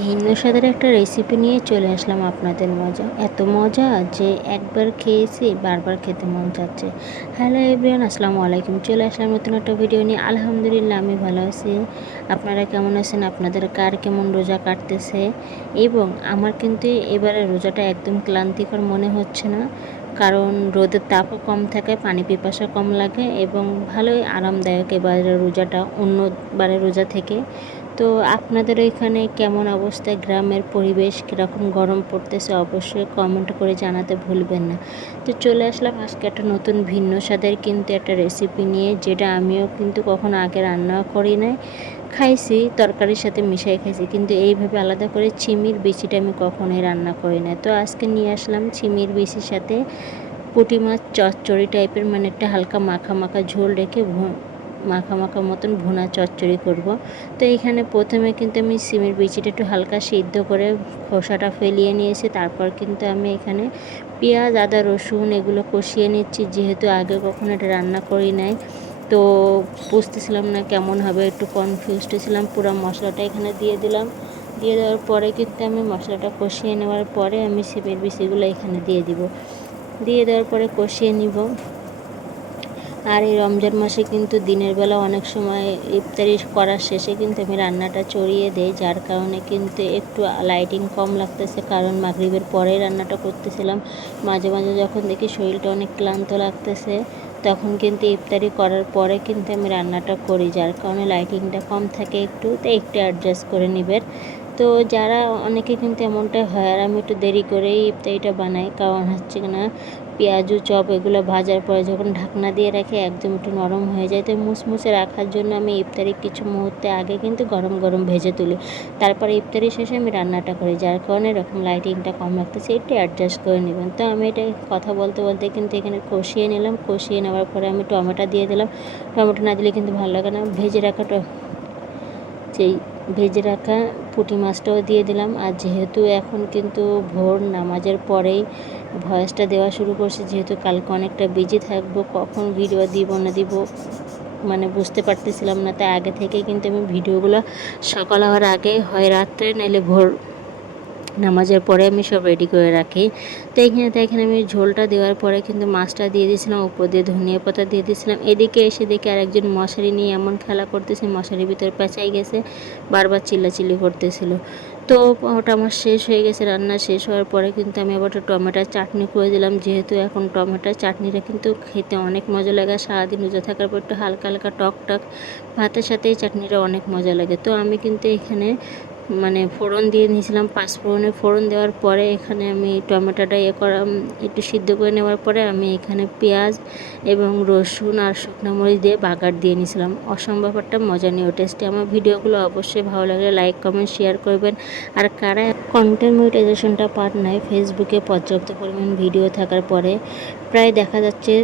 ভিন্ন স্বাদের একটা রেসিপি নিয়ে চলে আসলাম আপনাদের মজা। এত মজা যে একবার খেয়েছি, বারবার খেতে মন চাচ্ছে। হ্যালো এভরিওয়ান আসসালামু আলাইকুম। চলে আসলাম নতুন একটা ভিডিও নিয়ে। আলহামদুলিল্লাহ, আমি ভালো আছি। আপনারা কেমন আছেন? আপনাদের কার কেমন রোজা কাটতেছে? এবং আমার কিন্তু এবারে রোজাটা একদম ক্লান্তিকর মনে হচ্ছে না। কারণ রোদের তাপও কম থাকে, পানি পিপাসা কম লাগে এবং ভালোই আরামদায়ক এবারে রোজাটা অন্যবারের রোজা থেকে। তো আপনাদের ওইখানে কেমন অবস্থা? গ্রামের পরিবেশ কীরকম গরম পড়তেছে অবশ্যই কমেন্ট করে জানাতে ভুলবেন না। তো চলে আসলাম আজকে একটা নতুন ভিন্ন স্বাদের কিন্তু একটা রেসিপি নিয়ে, যেটা আমিও কিন্তু কখনো আগে রান্না করি নাই। খাইছি, তরকারির সাথে মিশাই খাইছি, কিন্তু এইভাবে আলাদা করে চিমির বিচিটা আমি কখনোই রান্না করি না। তো আজকে নিয়ে আসলাম চিমির বিচির সাথে পুঁটি মাছ চচ্চড়ি টাইপের মানে একটা হালকা মাখা মাখা ঝোল রেখে মাখা মাখা মতন ভুনা চচ্চড়ি করব। তো এখানে প্রথমে কিন্তু আমি সিমের বিচিটা একটু হালকা সিদ্ধ করে খোসাটা ফেলিয়ে নিয়েছি। তারপর কিন্তু আমি এখানে পেঁয়াজ, আদা, রসুন এগুলো কষিয়ে নিচ্ছি। যেহেতু আগে কখনো এটা রান্না করি নাই, তো বুঝতেছিলাম না কেমন হবে, একটু কনফিউজড ছিলাম। পুরো মশলাটা এখানে দিয়ে দিলাম। দিয়ে দেওয়ার পরে কিন্তু আমি মশলাটা কষিয়ে নেওয়ার পরে আমি সিমের বিচিগুলো এখানে দিয়ে দিব। দিয়ে দেওয়ার পরে কষিয়ে নিব। আর এই রমজান মাসে কিন্তু দিনের বেলা অনেক সময় ইফতারি করার শেষে কিন্তু আমি রান্নাটা চড়িয়ে দেই, যার কারণে কিন্তু একটু লাইটিং কম লাগতেছে। কারণ মাগরীবের পরেই রান্নাটা করতেছিলাম। মাঝে মাঝে যখন দেখি শরীরটা অনেক ক্লান্ত লাগতেছে, তখন কিন্তু ইফতারি করার পরে কিন্তু আমি রান্নাটা করি, যার কারণে লাইটিংটা কম থাকে একটু। তো একটু অ্যাডজাস্ট করে নেবেন। তো যারা অনেকে কিন্তু এমনটা হয়, আর আমি একটু দেরি করেই ইফতারিটা বানাই, কারণ হচ্ছে না, পেঁয়াজু, চপ এগুলো ভাজার পরে যখন ঢাকনা দিয়ে রাখে, একদম একটু নরম হয়ে যায়। তো মুসমুসে রাখার জন্য আমি ইফতারি কিছু মুহূর্তে আগে কিন্তু গরম গরম ভেজে তুলি। তারপরে ইফতারি শেষে আমি রান্নাটা করি, যার কারণে এরকম লাইটিংটা কম রাখতেছি একটু অ্যাডজাস্ট করে নেবেন। তো আমি এটা কথা বলতে বলতে কিন্তু এখানে কষিয়ে নিলাম। কষিয়ে নেওয়ার পরে আমি টমেটো দিয়ে দিলাম। টমেটো না দিলে কিন্তু ভালো লাগে না। ভেজে রাখাটা, যেই ভেজে রাখা পুঁটি মাছটাও দিয়ে দিলাম। আর যেহেতু এখন কিন্তু ভোর নামাজের পরেই ভয়েসটা দেওয়া শুরু করছে, যেহেতু কালকে অনেকটা বিজি থাকব, কখন ভিডিও দিব, না দিব মানে বুঝতে পারতেছিলাম না। তাই আগে থেকে কিন্তু আমি ভিডিওগুলো সকাল হওয়ার আগে হয় রাত্রে, নাইলে ভোর। নামাজের পরে আমি সব রেডি করে রাখি। তো এখানে তো এখানে আমি ঝোলটা দেওয়ার পরে কিন্তু মাছটা দিয়ে দিয়েছিলাম, উপর দিয়ে ধনিয়া পাতা দিয়ে দিয়েছিলাম। এদিকে এসে দেখে আরেকজন মশারি নিয়ে এমন খেলা করতেছে, মশারির ভিতরে পেঁচাই গেছে, বারবার চিল্লাচিল্লি করতেছিল। তো ওটা আমার শেষ হয়ে গেছে, রান্না শেষ হওয়ার পরে কিন্তু আমি আবার টমেটোর চাটনি করে দিলাম। যেহেতু এখন টমেটোর চাটনিটা কিন্তু খেতে অনেক মজা লাগে সারাদিন রোজা থাকার পর একটু হালকা হালকা টক টক ভাতের সাথে এই চাটনিটা অনেক মজা লাগে। তো আমি কিন্তু এখানে মানে ফোড়ন দিয়ে নিয়েছিলাম পাঁচফোড়নে ফোড়ন দেওয়ার পরে এখানে আমি টমেটোটা ইয়ে করা একটু সিদ্ধ করে নেওয়ার পরে আমি এখানে পেঁয়াজ এবং রসুন আর শুকনো মরিচ দিয়ে বাগার দিয়ে নিয়েছিলাম। অসম্ভব একটা মজা নিয়ে টেস্টে। আমার ভিডিওগুলো অবশ্যই ভালো লাগলে লাইক, কমেন্ট, শেয়ার করবেন। আর কারা কন্টেন্ট মনিটাইজেশনটা পার নাই, ফেসবুকে পর্যাপ্ত পরিমাণ ভিডিও থাকার পরে, প্রায় দেখা যাচ্ছে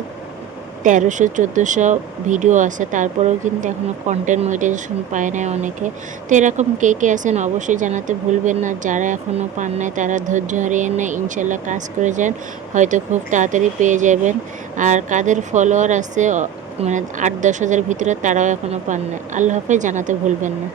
তেরোশো, চোদ্দোশো ভিডিও আছে। তারপরেও কিন্তু এখনও কন্টেন্ট মনিটাইজেশন পায় না অনেকে। তো এরকম কে কে আছেন অবশ্যই জানাতে ভুলবেন না। যারা এখনও পান নাই, তারা ধৈর্য হারিয়ে না ইনশাল্লাহ কাজ করে যান। হয়তো খুব তাড়াতাড়ি পেয়ে যাবেন। আর কাদের ফলোয়ার আছে মানে আট, দশ হাজার ভিতরে তারাও এখনও পান না আল্লাহ হাফেজ, জানাতে ভুলবেন না।